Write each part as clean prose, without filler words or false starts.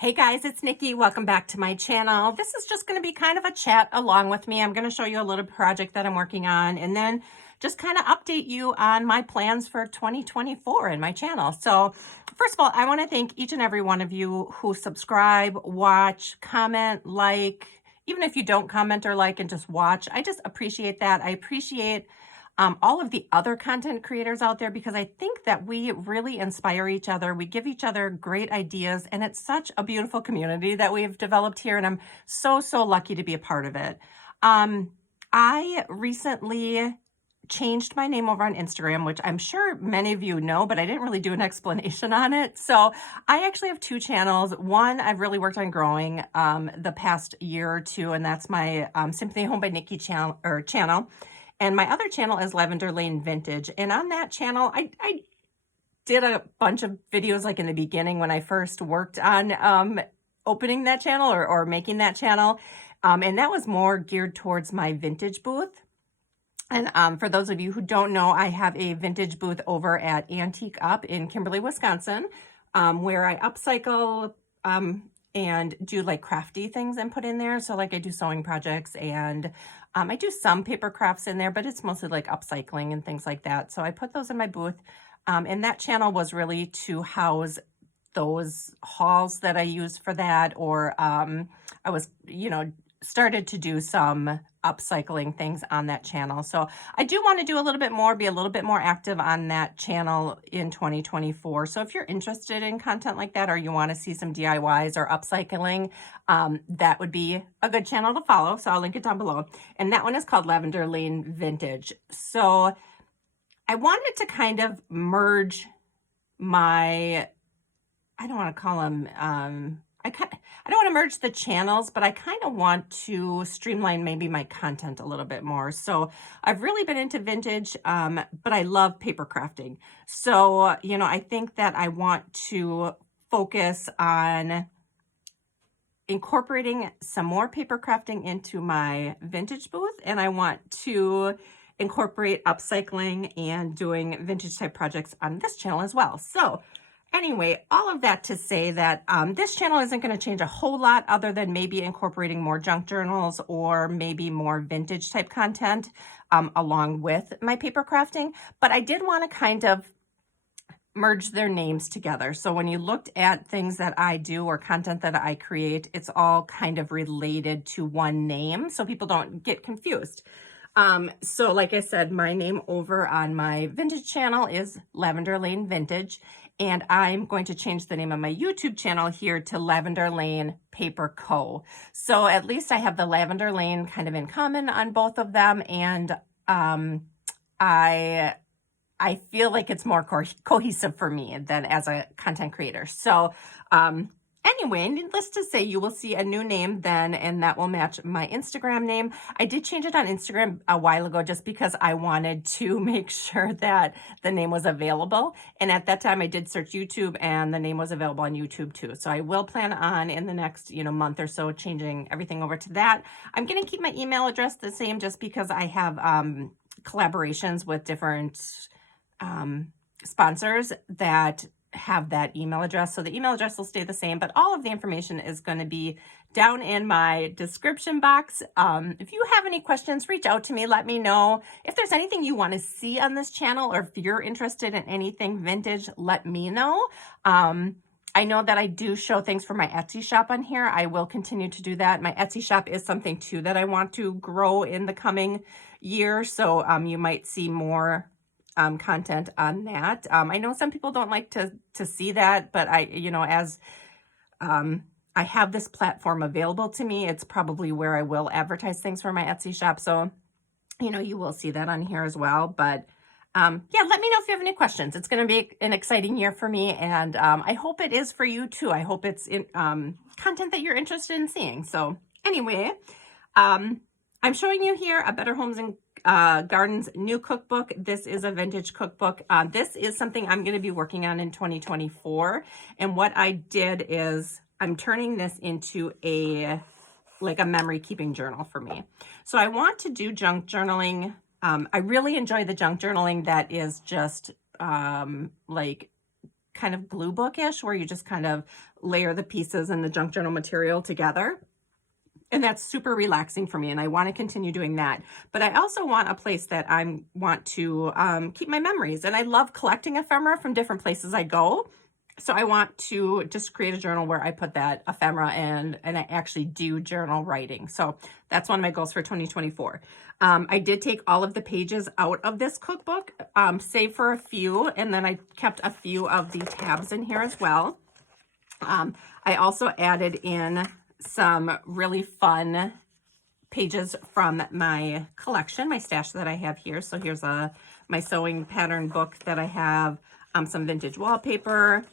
Hey guys, it's Nikki. Welcome back to my channel. This is just going to be kind of a chat along with me. I'm going to show you a little project that I'm working on and then just kind of update you on my plans for 2024 in my channel. So first of all, I want to thank each and every one of you who subscribe, watch, comment, like, even if you don't comment or like and just watch. I just appreciate that. I appreciate all of the other content creators out there because I think that we really inspire each other. We give each other great ideas, and it's such a beautiful community that we've developed here, and I'm so lucky to be a part of it. I recently changed my name over on Instagram, which I'm sure many of you know, but I didn't really do an explanation on it. So I actually have two channels. One I've really worked on growing the past year or two, and that's my Symphony Home by Nikki channel. And my other channel is Lavender Lane Vintage. And on that channel, I did a bunch of videos like in the beginning when I first worked on opening that channel or making that channel. And that was more geared towards my vintage booth. And for those of you who don't know, I have a vintage booth over at Antique Up in Kimberly, Wisconsin, where I upcycle and do like crafty things and put in there. So like I do sewing projects and I do some paper crafts in there, but it's mostly like upcycling and things like that. So I put those in my booth. And that channel was really to house those hauls that I use for that. Or I was, started to do some upcycling things on that channel. So I do want to do a little bit more, be a little bit more active on that channel in 2024. So if you're interested in content like that, or you want to see some DIYs or upcycling, that would be a good channel to follow. So I'll link it down below. And that one is called Lavender Lane Vintage. So I wanted to kind of merge my, I don't want to call them, I don't want to merge the channels, but I kind of want to streamline maybe my content a little bit more. So I've really been into vintage, but I love paper crafting. So, I think that I want to focus on incorporating some more paper crafting into my vintage booth. And I want to incorporate upcycling and doing vintage type projects on this channel as well. So anyway, all of that to say that this channel isn't going to change a whole lot other than maybe incorporating more junk journals or maybe more vintage type content along with my paper crafting. But I did want to kind of merge their names together. So when you looked at things that I do or content that I create, it's all kind of related to one name so people don't get confused. So like I said, my name over on my vintage channel is Lavender Lane Vintage. And I'm going to change the name of my YouTube channel here to Lavender Lane Paper Co. So at least I have the Lavender Lane kind of in common on both of them. And I feel like it's more cohesive for me than as a content creator. So anyway, needless to say, you will see a new name then, and that will match my Instagram name. I did change it on Instagram a while ago just because I wanted to make sure that the name was available. And at that time, I did search YouTube, and the name was available on YouTube too. So I will plan on in the next month or so changing everything over to that. I'm going to keep my email address the same just because I have collaborations with different sponsors that have that email address. So the email address will stay the same, but all of the information is going to be down in my description box. If you have any questions, reach out to me. Let me know. If there's anything you want to see on this channel, or if you're interested in anything vintage, let me know. I know that I do show things for my Etsy shop on here. I will continue to do that. My Etsy shop is something too that I want to grow in the coming year. So you might see more content on that. I know some people don't like to see that, but as I have this platform available to me, it's probably where I will advertise things for my Etsy shop. So, you will see that on here as well. But yeah, let me know if you have any questions. It's going to be an exciting year for me, and I hope it is for you too. I hope it's in content that you're interested in seeing. So anyway, I'm showing you here a Better Homes and Gardens new cookbook. This is a vintage cookbook. This is something I'm going to be working on in 2024. And what I did is I'm turning this into a memory keeping journal for me. So I want to do junk journaling. I really enjoy the junk journaling that is just like kind of glue bookish, where you just kind of layer the pieces and the junk journal material together. And that's super relaxing for me, and I want to continue doing that. But I also want a place that I want to keep my memories. And I love collecting ephemera from different places I go. So I want to just create a journal where I put that ephemera and I actually do journal writing. So that's one of my goals for 2024. I did take all of the pages out of this cookbook, save for a few, and then I kept a few of the tabs in here as well. I also added in some really fun pages from my collection, my stash that I have here. So here's my sewing pattern book that I have, some vintage wallpaper.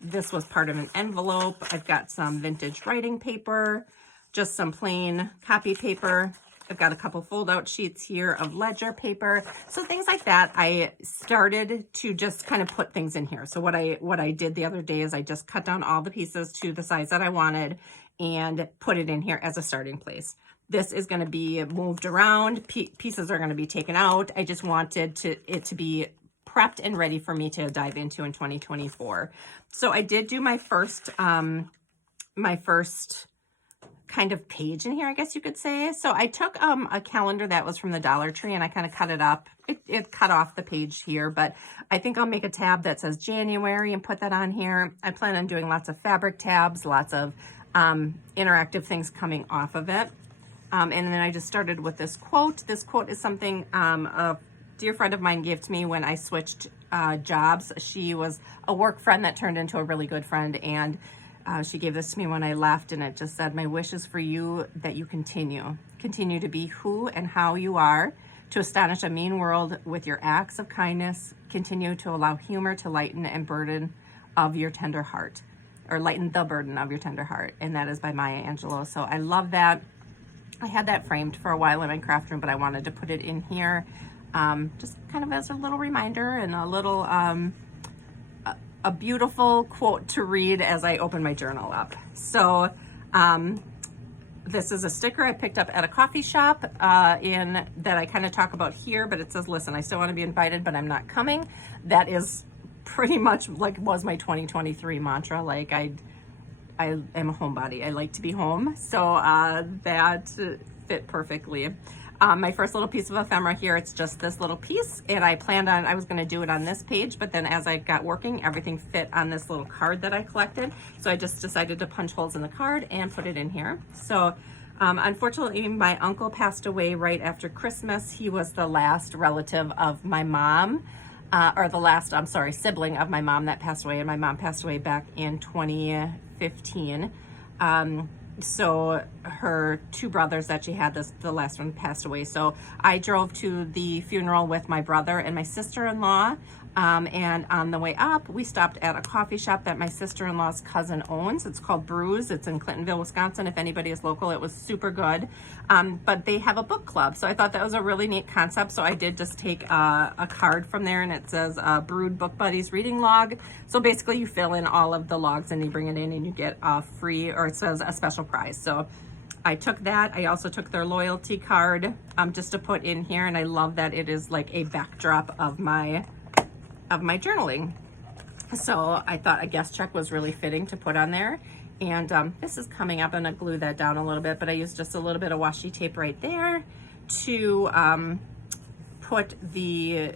This was part of an envelope. I've got some vintage writing paper, just some plain copy paper. I've got a couple fold-out sheets here of ledger paper. So things like that. I started to just kind of put things in here. So what I did the other day is I just cut down all the pieces to the size that I wanted and put it in here as a starting place. This is going to be moved around. Pieces are going to be taken out. I just wanted it to be prepped and ready for me to dive into in 2024. So I did do my first kind of page in here, I guess you could say. So I took a calendar that was from the Dollar Tree and I kind of cut it up. It cut off the page here, but I think I'll make a tab that says January and put that on here. I plan on doing lots of fabric tabs, lots of interactive things coming off of it. And then I just started with this quote. This quote is something a dear friend of mine gave to me when I switched jobs. She was a work friend that turned into a really good friend, and she gave this to me when I left, and it just said, "My wish is for you that you continue to be who and how you are, to astonish a mean world with your acts of kindness. Continue to allow humor to lighten and burden of your tender heart, or lighten the burden of your tender heart." And that is by Maya Angelou. So I love that. I had that framed for a while in my craft room, but I wanted to put it in here just kind of as a little reminder and a little a beautiful quote to read as I open my journal up. So this is a sticker I picked up at a coffee shop that I kind of talk about here, but it says, "Listen, I still want to be invited, but I'm not coming." That is pretty much like was my 2023 mantra. Like I am a homebody. I like to be home. So that fit perfectly. My first little piece of ephemera here, it's just this little piece, and I was going to do it on this page, but then as I got working, everything fit on this little card that I collected. So I just decided to punch holes in the card and put it in here. So unfortunately, my uncle passed away right after Christmas. He was the last relative of my mom, or the last, sibling of my mom that passed away, and my mom passed away back in 2015. So her two brothers that she had, the last one passed away. So I drove to the funeral with my brother and my sister-in-law. And on the way up, we stopped at a coffee shop that my sister-in-law's cousin owns. It's called Brews. It's in Clintonville, Wisconsin. If anybody is local, it was super good. But they have a book club. So I thought that was a really neat concept. So I did just take a card from there, and it says Brewed Book Buddies Reading Log. So basically you fill in all of the logs and you bring it in and you get a free, or it says a special prize. So I took that. I also took their loyalty card just to put in here. And I love that it is like a backdrop of my journaling. So I thought a guest check was really fitting to put on there. And this is coming up, and I glue that down a little bit, but I used just a little bit of washi tape right there to put the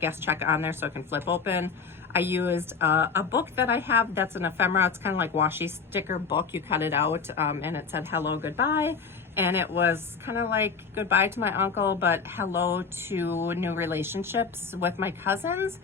guest check on there so it can flip open. I used a book that I have that's an ephemera. It's kind of like washi sticker book. You cut it out and it said hello, goodbye. And it was kind of like goodbye to my uncle, but hello to new relationships with my cousins,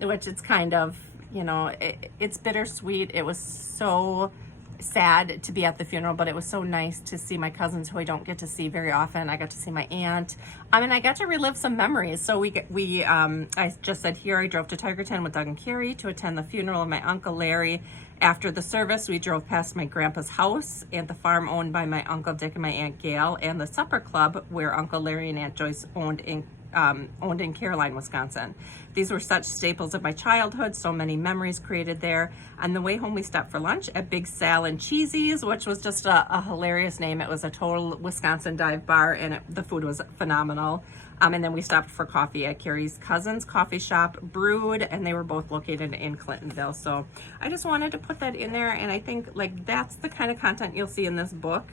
which it's kind of, you know, it's bittersweet. It was so sad to be at the funeral, but it was so nice to see my cousins who I don't get to see very often. I got to see my aunt. And I got to relive some memories. So I just said here, I drove to Tigerton with Doug and Carrie to attend the funeral of my Uncle Larry. After the service, we drove past my grandpa's house and the farm owned by my Uncle Dick and my Aunt Gail, and the supper club where Uncle Larry and Aunt Joyce owned in owned in Caroline, Wisconsin. These were such staples of my childhood, so many memories created there. On the way home, we stopped for lunch at Big Sal and Cheesy's, which was just a hilarious name. It was a total Wisconsin dive bar, and the food was phenomenal. And then we stopped for coffee at Carrie's cousin's coffee shop, Brewed, and they were both located in Clintonville. So I just wanted to put that in there, and I think like that's the kind of content you'll see in this book.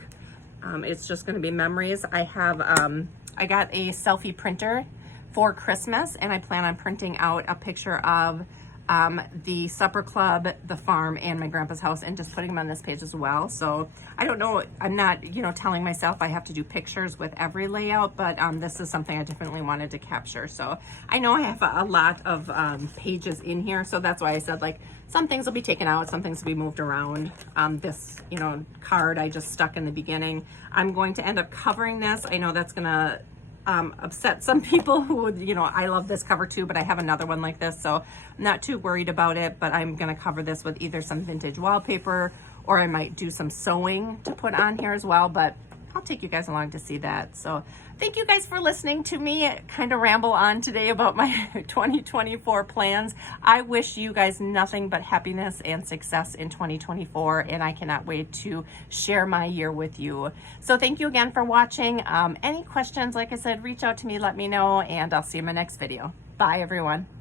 It's just going to be memories. I have I got a selfie printer for Christmas, and I plan on printing out a picture of the supper club, the farm, and my grandpa's house, and just putting them on this page as well. So I don't know, I'm not, you know, telling myself I have to do pictures with every layout, but this is something I definitely wanted to capture. So I know I have a lot of pages in here, so that's why I said like some things will be taken out, some things will be moved around. This, you know, card I just stuck in the beginning. I'm going to end up covering this. I know that's gonna upset some people who would, you know, I love this cover too, but I have another one like this, so I'm not too worried about it. But I'm gonna cover this with either some vintage wallpaper, or I might do some sewing to put on here as well, but I'll take you guys along to see that. So thank you guys for listening to me kind of ramble on today about my 2024 plans. I wish you guys nothing but happiness and success in 2024, and I cannot wait to share my year with you. So thank you again for watching. Any questions, like I said, reach out to me, let me know, and I'll see you in my next video. Bye everyone.